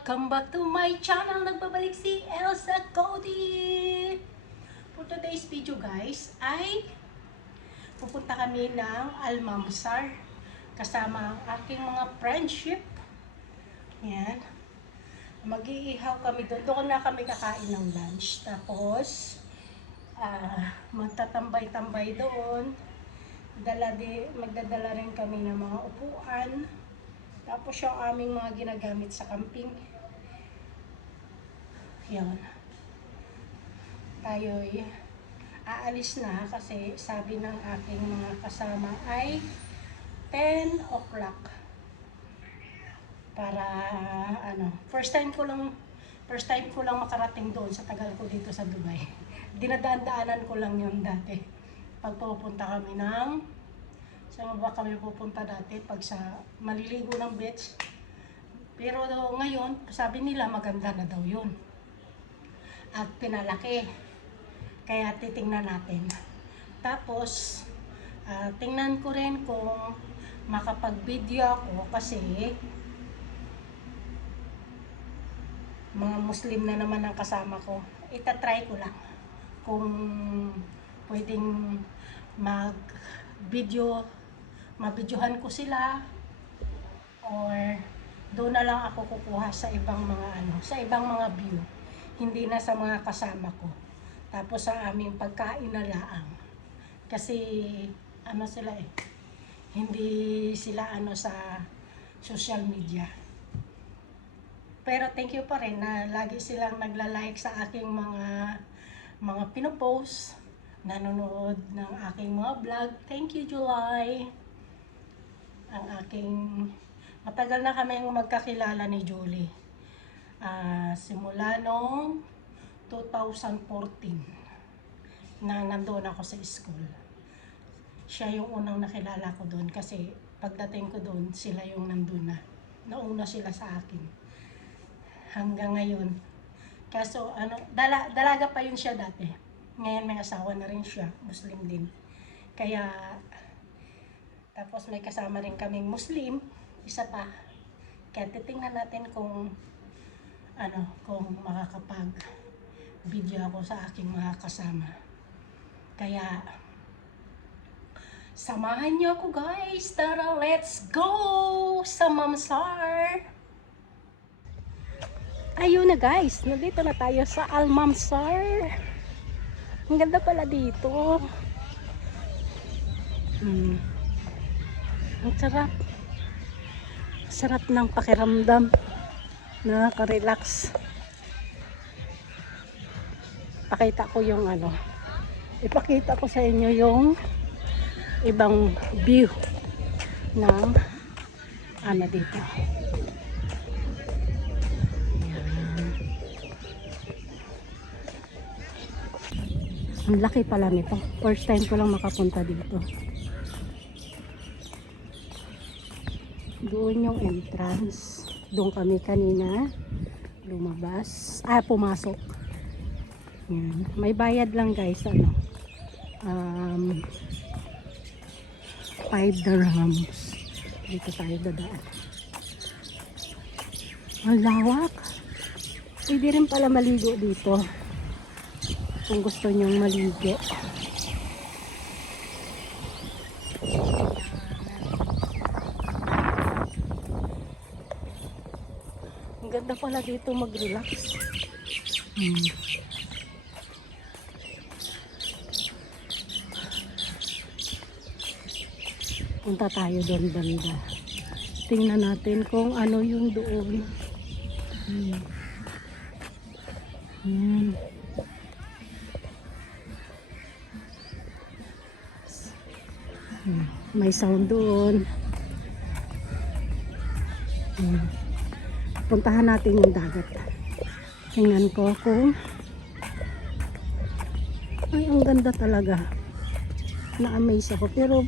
Welcome back to my channel. Nagbabalik si Elsa Cody. For today's video guys ay pupunta kami ng Almamsar kasama ang aking mga friendship. Yan. Mag-iihaw kami doon. Doon na kami kakain ng lunch. Tapos magtatambay-tambay doon. Magdadala rin kami ng mga upuan. Tapos yung aming mga ginagamit sa camping. Yan. Tayo'y aalis na kasi sabi ng aking mga kasama ay 10 o'clock. Para first time ko lang makarating doon sa tagal ko dito sa Dubai. Dinadaan-daanan ko lang yun dati. Pag pupunta kami ng saan ba kami pupunta dati pag sa maliligo ng beach. Pero ngayon, sabi nila maganda na daw yun. At pinalaki. Kaya titingnan natin. Tapos, tingnan ko rin kung makapag-video ako kasi mga Muslim na naman ang kasama ko. Itatry ko lang kung pwedeng mabidyohan ko sila or doon na lang ako kukuha sa ibang mga view, hindi na sa mga kasama ko. Tapos sa aming pagkain na laang kasi sila hindi sila sa social media. Pero thank you pa rin na lagi silang nagla-like sa aking mga pinopost, nanonood ng aking mga vlog. Thank you, July. Matagal na kami magkakilala ni Julie. Simula noong 2014 na nandoon ako sa school. Siya yung unang nakilala ko doon kasi pagdating ko doon, sila yung nandun na. Nauna sila sa akin. Hanggang ngayon. Kaso, dalaga pa yun siya dati. Ngayon may asawa na rin siya, Muslim din. Kaya, tapos may kasama rin kaming Muslim, isa pa. Kaya titingnan natin kung makakapag-video ako sa aking mga kasama. Kaya, samahan niyo ako guys. Tara, let's go sa Mamsar! Ayun na guys, nandito na tayo sa Almamsar. Ang ganda pala dito. Ang sarap. Sarap ng pakiramdam. Nakaka-relax. Pakita ko yung ipakita ko sa inyo yung ibang view ng dito. Ang laki pala nito. First time ko lang makapunta dito. Doon yung entrance. Doon kami kanina lumabas. Pumasok. Yan. May bayad lang guys. 5 dirhams. Dito tayo dadaan. Ang lawak. Pwede rin pala maligo dito. Kung gusto nyong maligo. Ang ganda pala dito mag-relax. Punta tayo doon banda. Tingnan natin kung ano yung doon. Yan. May sound doon. Puntahan natin yung dagat. Tingnan ko kung ang ganda talaga. Na-amaze ako. Pero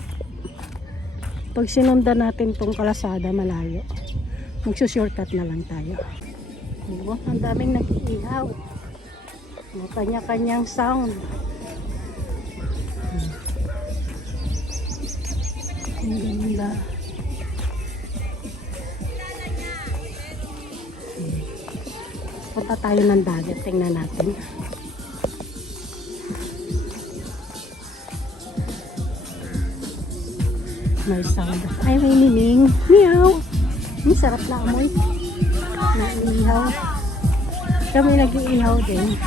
pag sinundan natin tong kalasada malayo, magsushortcut na lang tayo. Ang daming nag-iihaw. May kanya-kanyang sound. Ang ganda. Punta tayo ng dagat. Tingnan natin. May sound. Ay, may nining. Meow! Ang sarap na amoy. Naiihaw. Kami nag-iihaw din.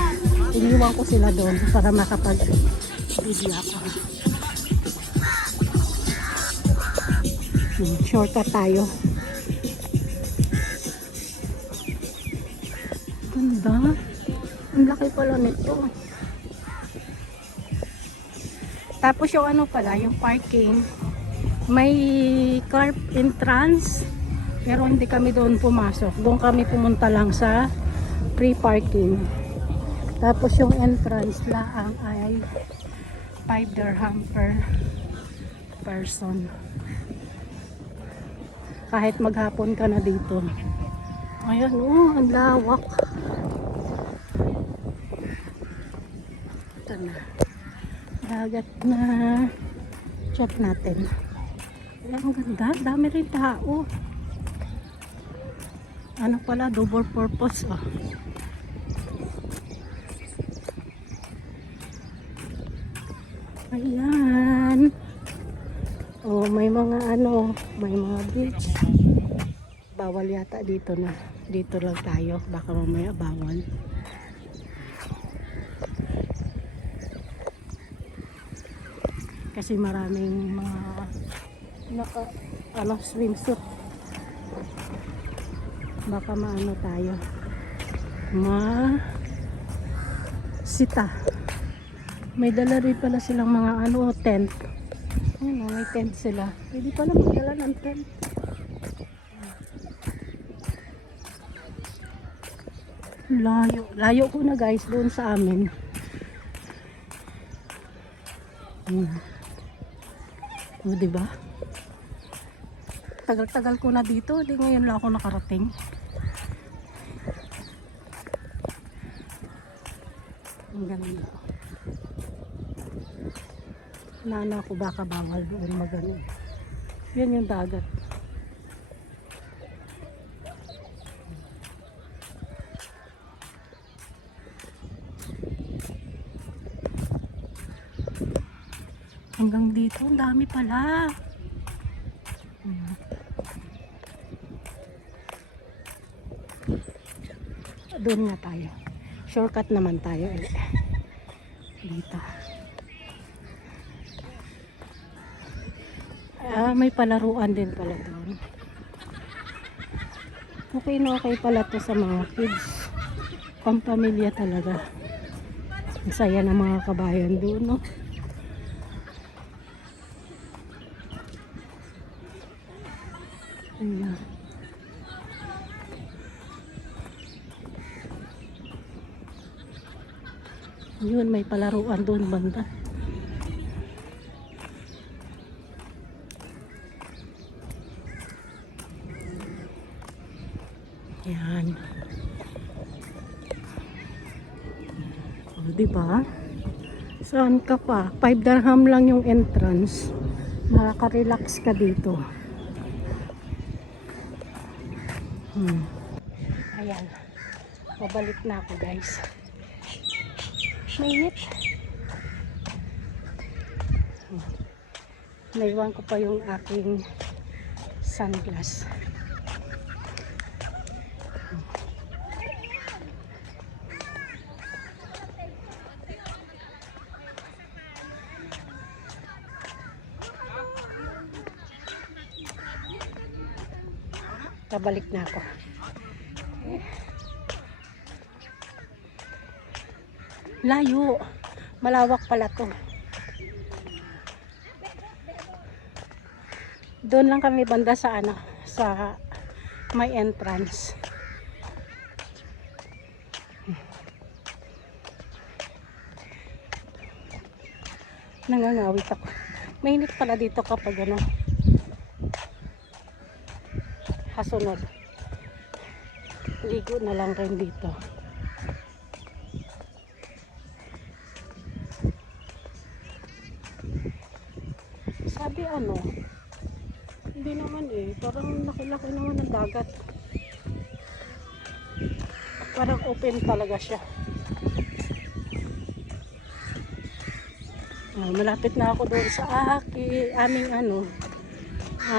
Iniwan ko sila doon para makapag-video ako. Shortcut tayo. Ganda. Ang laki pala nito. Tapos yung ano pala, yung parking, may car entrance. Pero hindi kami doon pumasok. Doon kami pumunta lang sa free parking. Tapos yung entrance lang ay 5 dirham per person. Kahit maghapon ka na dito. Ayan, oh, ang lawak. Ito na. Dagat na. Check natin. Ayan, ang ganda. Dami rin tao. Ano pala, double purpose, oh. Ayan. Oh, may mga ano, may mga beach. Bawal yata dito na. Dito lang tayo. Baka mamaya bawal. Kasi maraming mga swimsuit. Baka maano tayo. Sita. May dala rin pala silang mga tent. Ayun, may tent sila. Pwede pala magdala ng tent. Layo ko na guys doon sa amin. O, diba? Tagal-tagal ko na dito. Di ngayon lang ako nakarating. Ang ganda. Nana ko baka bawal doon magano. Yan yung dagat. Hanggang dito, ang dami pala. Doon nga tayo. Shortcut naman tayo dito. May palaruan din pala doon. Okay na okay pala to sa mga kids. Pampamilya talaga. Ang saya ng mga kabayan doon, no? Ayan. Yun, may palaruan doon banda. Yan. O, diba? Saan ka pa? 5 dirham lang yung entrance. Makaka-relax ka dito. Ayan. Pabalik na ako guys. Mainit. Naiwan ko pa yung aking sunglass. Pabalik na ako. Layo. Malawak pala to. Doon lang kami banda sa sa may entrance. Nangangawit ako. Mainit pala dito kapag hasunod. Ligo na lang rin dito. Sabi hindi naman parang laki-laki naman ang dagat. Parang open talaga siya. Malapit na ako doon sa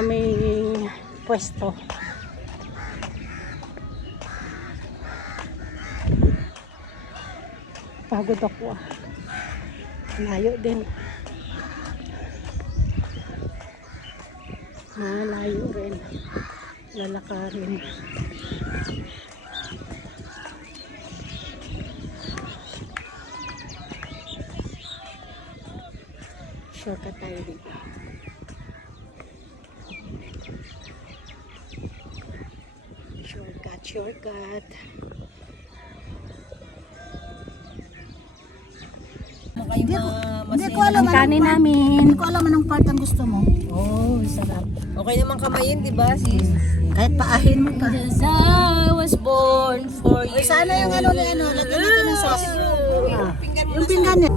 aming pwesto. Pagod ako. Layo din. Malayo rin. Lalakarin. Shortcut tayo dito. Shortcut. Hindi ko alam Ang kanin namin. Hindi ko alam anong part ang gusto mo. Oh, sarap. Okay naman kamayin, di ba, sis? Kahit paahin mo pa. Because I was born for you. Sana yung lagyan natin ng sauce. Pinggan mo Yung na pinggan niya.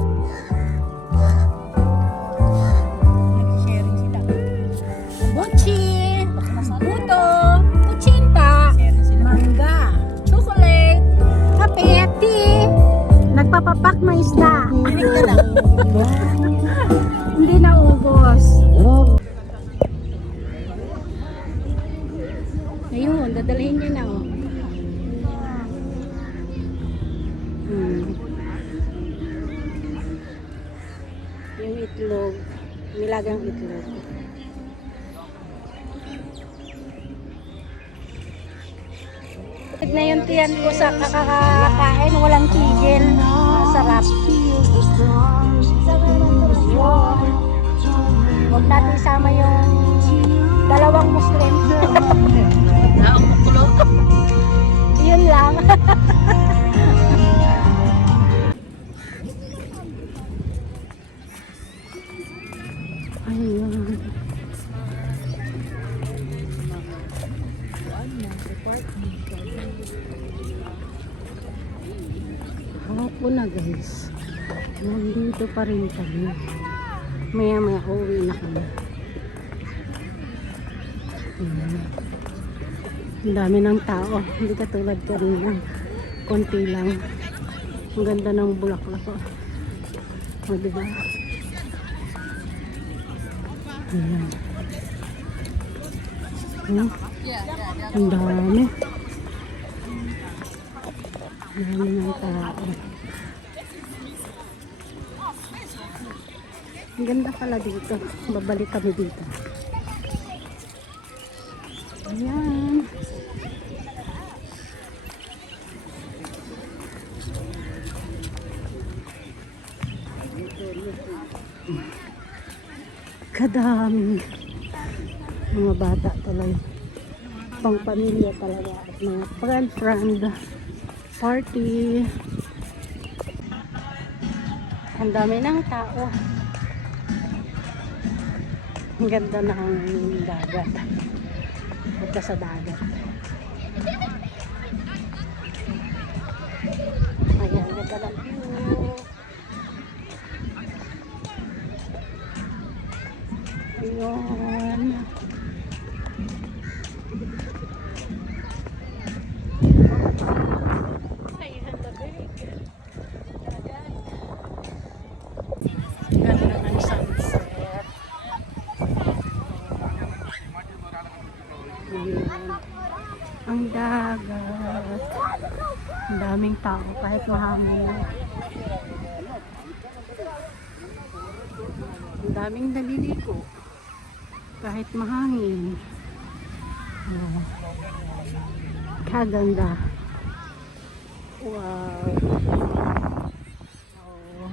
Nag-sharing sila. Mochi, buto, kuchinta, mangga, chocolate, kape, tea. Nagpapapak na isda. Pinig ka lang. Hindi na ubos. Ayun, dadalhin niya na oh. Yung itlog, nilagang itlog. Na yung tiyan ko sa kakakain, walang tigil. Masarap. Huwag natin isama yung dalawang Muslim. Yun lang. Ayun. Hapon na guys. Nandito pa rin kami. Maya uwi na kami. Ang dami ng tao. Hindi katulad kanina. Konti lang. Ang ganda ng bulaklak ko. O diba? Ayan. Ang dami. Ang dami ng tao. Ang ganda pala dito. Babalik kami dito. Ayan. Kadami. Mga bata talaga. Pang pamilya talaga. At mga friend party. Ang dami ng tao. Ang ganda ng dagat. Punta sa dagat. Ayan, ganda ng view. Ayan. Ganda ng sunset. Ang dagat. Ang daming tao kahit mahangin. Ang daming naliligo kahit mahangin. Oh. Kaganda. Wow. Oh.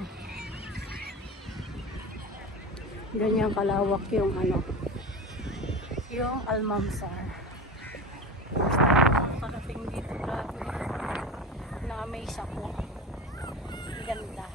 Ganyan kalawak yung yung Almamsar. Pagdating dito, grabe. Na-amaze ako. Ganda.